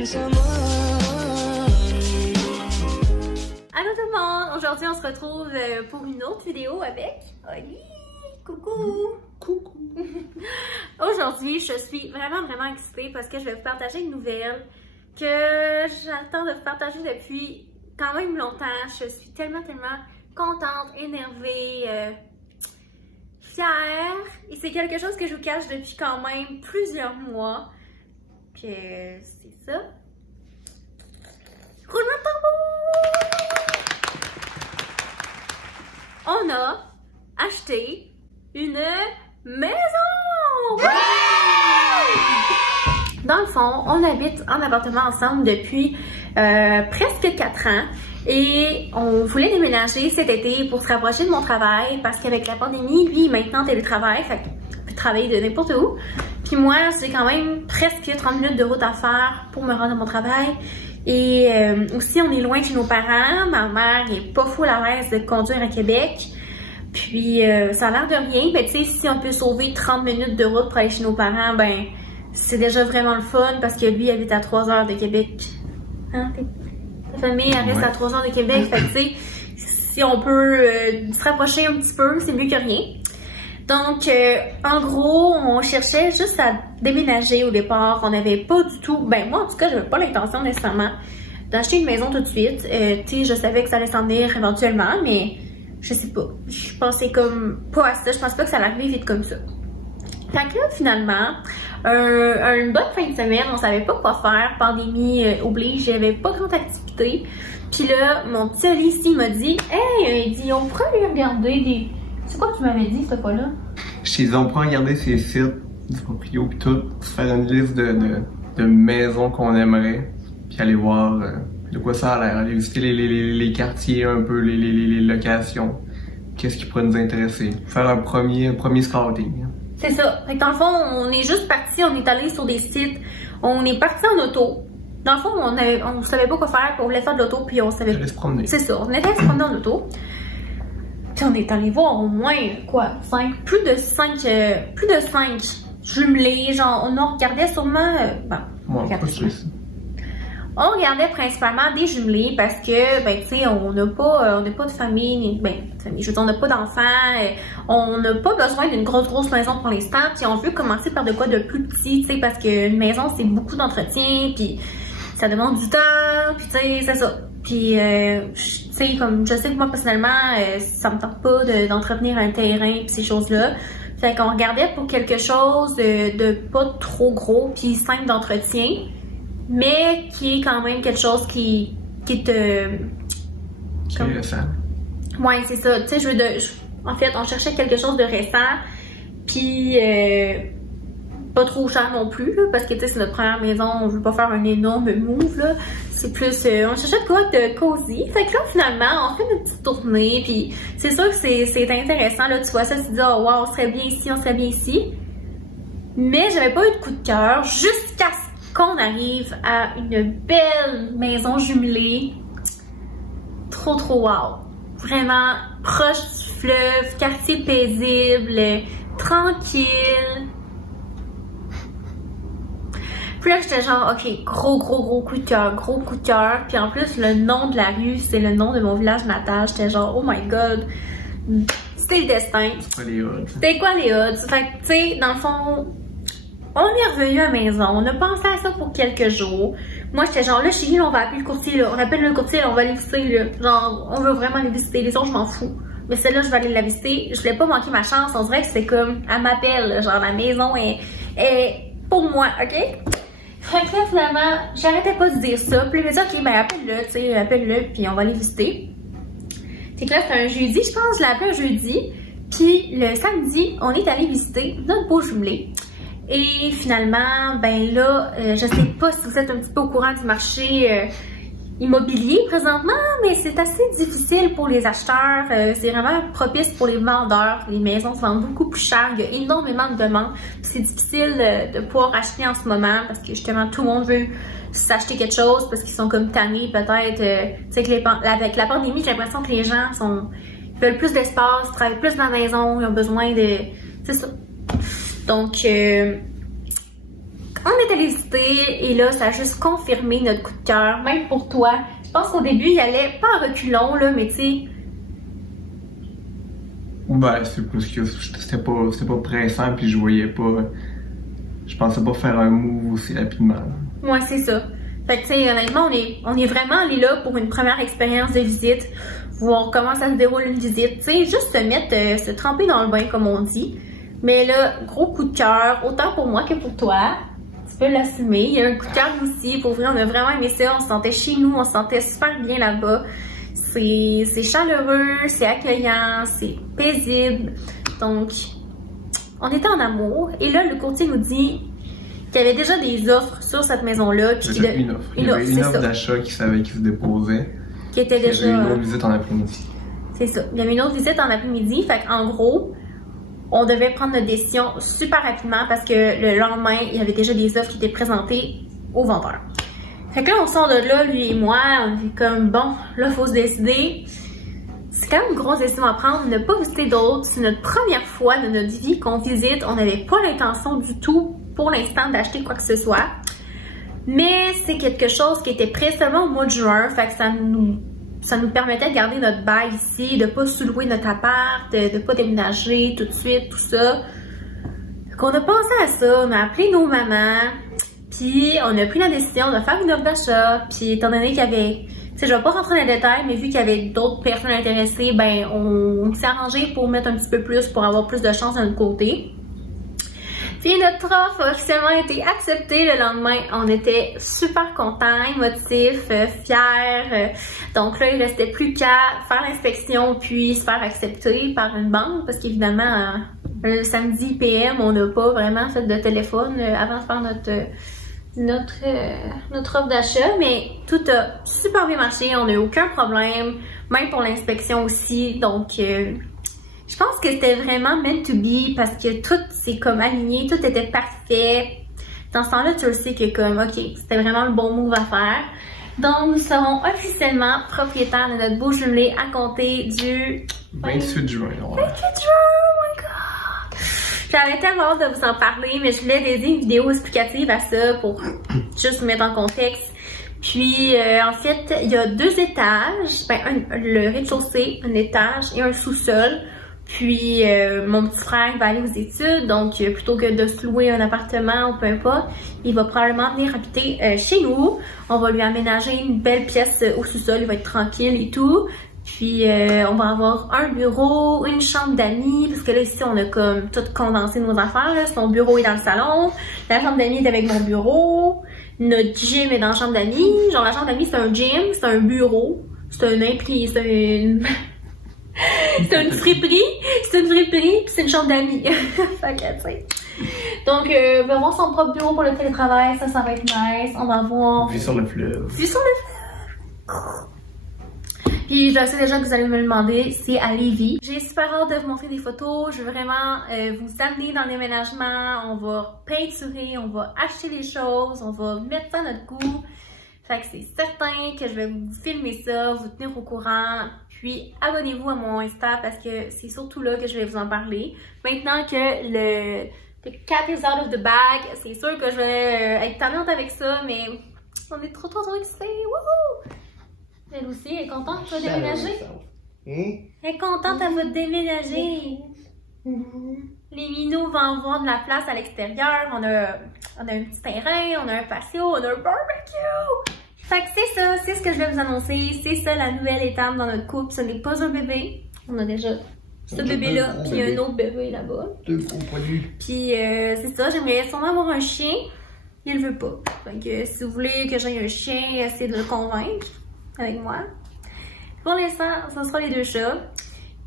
Allô tout le monde! Aujourd'hui on se retrouve pour une autre vidéo avec Oli! Coucou! Coucou! Aujourd'hui je suis vraiment excitée parce que je vais vous partager une nouvelle que j'attends de vous partager depuis quand même longtemps. Je suis tellement contente, énervée, fière. Et c'est quelque chose que je vous cache depuis quand même plusieurs mois. Que c'est ça. Roulement de tambour! On a acheté une maison! Ouais! Dans le fond, on habite en appartement ensemble depuis presque 4 ans et on voulait déménager cet été pour se rapprocher de mon travail parce qu'avec la pandémie, lui, maintenant télétravail, fait qu'il peut travailler de n'importe où. Puis moi, j'ai quand même presque 30 minutes de route à faire pour me rendre à mon travail. Et aussi, on est loin de chez nos parents. Ma mère est pas full à l'aise de conduire à Québec. Puis ça a l'air de rien, mais tu sais, si on peut sauver 30 minutes de route pour aller chez nos parents, ben c'est déjà vraiment le fun parce que lui habite à 3 heures de Québec. Hein? Ta famille elle reste à 3 heures de Québec, fait que tu sais, si on peut se rapprocher un petit peu, c'est mieux que rien. Donc, en gros, on cherchait juste à déménager au départ. On n'avait pas du tout, ben moi en tout cas, j'avais pas l'intention nécessairement d'acheter une maison tout de suite. Tu sais, je savais que ça allait s'en venir éventuellement, mais je sais pas. Je pensais comme pas à ça. Je pense pas que ça allait arriver vite comme ça. Fait que là, finalement, une bonne fin de semaine, on savait pas quoi faire. Pandémie oblige, j'avais pas grande activité. Puis là, mon petit Oli ici m'a dit, hey, il dit, on pourrait aller regarder des. C'est quoi que tu m'avais dit, cette fois-là? Je t'ai dit, on pourrait regarder ces sites du proprio pis tout, pour se faire une liste de maisons qu'on aimerait, puis aller voir de quoi ça a l'air, aller visiter les quartiers un peu, les locations, qu'est-ce qui pourrait nous intéresser, faire un premier scouting. C'est ça. Fait que dans le fond, on est juste parti, on est allé sur des sites, on est parti en auto. Dans le fond, on savait pas quoi faire, puis on voulait faire de l'auto, puis on savait. On allait se promener. C'est ça, on était se promener en auto. Puis on est allé voir au moins, quoi, plus de 5 jumelés, genre, on en regardait sûrement, on regardait principalement des jumelés parce que, ben, tu sais, on n'a pas de famille, je veux dire, on n'a pas d'enfants, on n'a pas besoin d'une grosse maison pour l'instant, puis on veut commencer par de quoi de plus petit, tu sais, parce qu'une maison, c'est beaucoup d'entretien, puis ça demande du temps, puis tu sais, c'est ça. Puis, tu sais, comme je sais que moi, personnellement, ça me tente pas d'entretenir un terrain pis ces choses-là. Fait qu'on regardait pour quelque chose de pas trop gros puis simple d'entretien, mais qui est quand même quelque chose qui te... Comme... récent. Ouais, c'est ça. Tu sais, en fait, on cherchait quelque chose de récent, puis pas trop cher non plus, là, parce que tu sais, c'est notre première maison, on veut pas faire un énorme move, là. C'est plus, on cherchait de quoi de cosy. Fait que là, finalement, on fait une petite tournée, puis c'est sûr que c'est intéressant, là, tu vois ça, tu te dis, oh wow, on serait bien ici. Mais j'avais pas eu de coup de cœur jusqu'à ce qu'on arrive à une belle maison jumelée. Trop wow. Vraiment proche du fleuve, quartier paisible, tranquille. Puis là, j'étais genre, ok, gros coup de cœur. Puis en plus, le nom de la rue, c'est le nom de mon village natal. J'étais genre, oh my god, c'était le destin. C'était quoi les odds? Fait que, tu sais, dans le fond, on est revenu à la maison. On a pensé à ça pour quelques jours. Moi, j'étais genre, là, chez nous, on va appeler le courtier, là. On appelle le courtier, là, on va aller visiter, là. Genre, on veut vraiment aller visiter. Les autres, je m'en fous. Mais celle-là, je vais aller la visiter. Je voulais pas manquer ma chance. On dirait que c'était comme, elle m'appelle, genre, la maison est pour moi, ok? Fait que là, finalement, j'arrêtais pas de dire ça. Puis il m'a dit, ok, ben appelle-le, tu sais, appelle-le, puis on va aller visiter. Fait que là, c'était un jeudi, je pense, je l'ai appelé un jeudi. Puis le samedi, on est allé visiter notre beau jumelé. Et finalement, ben là, je sais pas si vous êtes un petit peu au courant du marché immobilier présentement, mais c'est assez difficile pour les acheteurs. C'est vraiment propice pour les vendeurs. Les maisons se vendent beaucoup plus cher. Il y a énormément de demandes. C'est difficile de pouvoir acheter en ce moment parce que justement tout le monde veut s'acheter quelque chose parce qu'ils sont comme tannés peut-être. Tu sais, avec la pandémie, j'ai l'impression que les gens ils veulent plus d'espace, travaillent plus dans la maison, ils ont besoin de... C'est ça. Donc, on est allé visiter et là, ça a juste confirmé notre coup de cœur, même pour toi. Je pense qu'au début, il allait pas en reculons, là, mais tu sais... Ben, c'est plus que c'était pas pressant, puis je voyais pas... Je pensais pas faire un move aussi rapidement. Ouais, c'est ça. Fait que, tu sais, honnêtement, on est vraiment allé là pour une première expérience de visite, voir comment ça se déroule une visite, tu sais, juste se tremper dans le bain, comme on dit. Mais là, gros coup de cœur, autant pour moi que pour toi. Tu peux l'assumer. Il y a un coup de cœur aussi. Pour vrai, on a vraiment aimé ça. On se sentait chez nous, on se sentait super bien là-bas. C'est chaleureux, c'est accueillant, c'est paisible. Donc, on était en amour. Et là, le courtier nous dit qu'il y avait déjà des offres sur cette maison-là. Une offre. Il y avait une offre d'achat qui se déposait. Qui était déjà... Il y avait une autre visite en après-midi. C'est ça. Il y avait une autre visite en après-midi. Fait qu'en gros, on devait prendre notre décision super rapidement parce que le lendemain, il y avait déjà des offres qui étaient présentées aux vendeurs. Fait que là, on sort de là, lui et moi, on dit comme, bon, là, il faut se décider. C'est quand même une grosse décision à prendre, ne pas visiter d'autres. C'est notre première fois de notre vie qu'on visite. On n'avait pas l'intention du tout, pour l'instant, d'acheter quoi que ce soit. Mais c'est quelque chose qui était prêt seulement au mois de juin, fait que ça nous permettait de garder notre bail ici, de pas sous-louer notre appart, de pas déménager tout de suite, tout ça. Donc on a pensé à ça, on a appelé nos mamans, puis on a pris la décision de faire une offre d'achat, puis étant donné qu'il y avait, tu sais, je vais pas rentrer dans les détails, mais vu qu'il y avait d'autres personnes intéressées, ben on s'est arrangé pour mettre un petit peu plus, pour avoir plus de chance de notre côté. Puis notre offre a officiellement été acceptée le lendemain. On était super contents, émotifs, fiers. Donc là, il restait plus qu'à faire l'inspection puis se faire accepter par une banque parce qu'évidemment, le samedi PM, on n'a pas vraiment fait de téléphone avant de faire notre offre d'achat. Mais tout a super bien marché, on n'a eu aucun problème, même pour l'inspection aussi. Donc... je pense que c'était vraiment meant to be parce que tout s'est comme aligné, tout était parfait. Dans ce temps-là, tu le sais que comme, ok, c'était vraiment le bon move à faire. Donc, nous serons officiellement propriétaires de notre beau jumelé à compter du 28 juin. Ouais. 28 juin, oh my god! J'avais tellement hâte de vous en parler, mais je voulais dédier une vidéo explicative à ça pour juste vous mettre en contexte. Puis, en fait, il y a 2 étages, le rez-de-chaussée, un étage et un sous-sol. Puis, mon petit frère va aller aux études, donc plutôt que de se louer un appartement ou peu importe, il va probablement venir habiter chez nous. On va lui aménager une belle pièce au sous-sol, il va être tranquille et tout. Puis, on va avoir un bureau, une chambre d'amis, parce que là, ici, on a comme tout condensé nos affaires. Là. Son bureau est dans le salon, la chambre d'amis est avec mon bureau, notre gym est dans la chambre d'amis. Genre, la chambre d'amis, c'est un gym, c'est un bureau, c'est un imprimé, c'est une friperie, puis c'est une chambre d'amis. Fait que, tu sais. Donc, on va avoir son propre bureau pour le télétravail, ça va être nice. On va avoir... Vue sur le fleuve. Vue sur le fleuve. Puis, je sais déjà que vous allez me le demander, c'est à Lévis. J'ai super hâte de vous montrer des photos. Je veux vraiment vous amener dans le déménagement. On va peinturer, on va acheter des choses, on va mettre ça à notre goût. Fait que c'est certain que je vais vous filmer ça, vous tenir au courant. Puis abonnez-vous à mon Insta parce que c'est surtout là que je vais vous en parler. Maintenant que le cat is out of the bag, c'est sûr que je vais être tannante avec ça, mais on est trop excités. Wouhou! Elle aussi, elle est contente, tu vas déménager? Elle est contente, elle va déménager. Les minous vont avoir de la place à l'extérieur. On a un petit terrain, on a un patio, on a un barbecue. Fait que c'est ça, c'est ce que je vais vous annoncer. C'est ça la nouvelle étape dans notre couple. Ce n'est pas un bébé. On a déjà ce bébé-là, puis un autre bébé là-bas. 2 gros produits. Puis c'est ça, j'aimerais sûrement avoir un chien. Il veut pas. Donc si vous voulez que j'aie un chien, essayez de le convaincre avec moi. Pour l'instant, ce sera les 2 chats.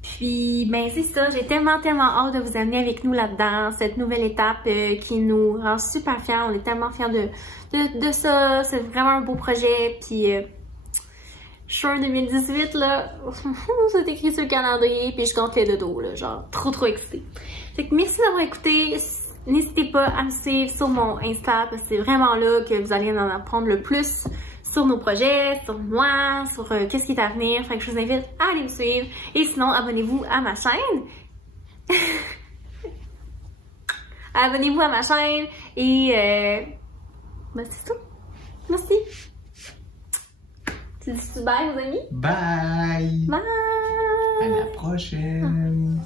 Puis, ben c'est ça, j'ai tellement hâte de vous amener avec nous là-dedans, cette nouvelle étape qui nous rend super fiers. On est tellement fiers de ça, c'est vraiment un beau projet. Puis, juin 2018, là, c'est écrit sur le calendrier, puis je compte les dodos, là, genre trop excitée. Fait que merci d'avoir écouté. N'hésitez pas à me suivre sur mon Insta, parce que c'est vraiment là que vous allez en apprendre le plus sur nos projets, sur moi, sur qu'est-ce qui est à venir. Fait que je vous invite à aller me suivre. Et sinon, abonnez-vous à ma chaîne. Abonnez-vous à ma chaîne et Ben, c'est tout. Merci. Tu dis bye aux amis? Bye! Bye! À la prochaine!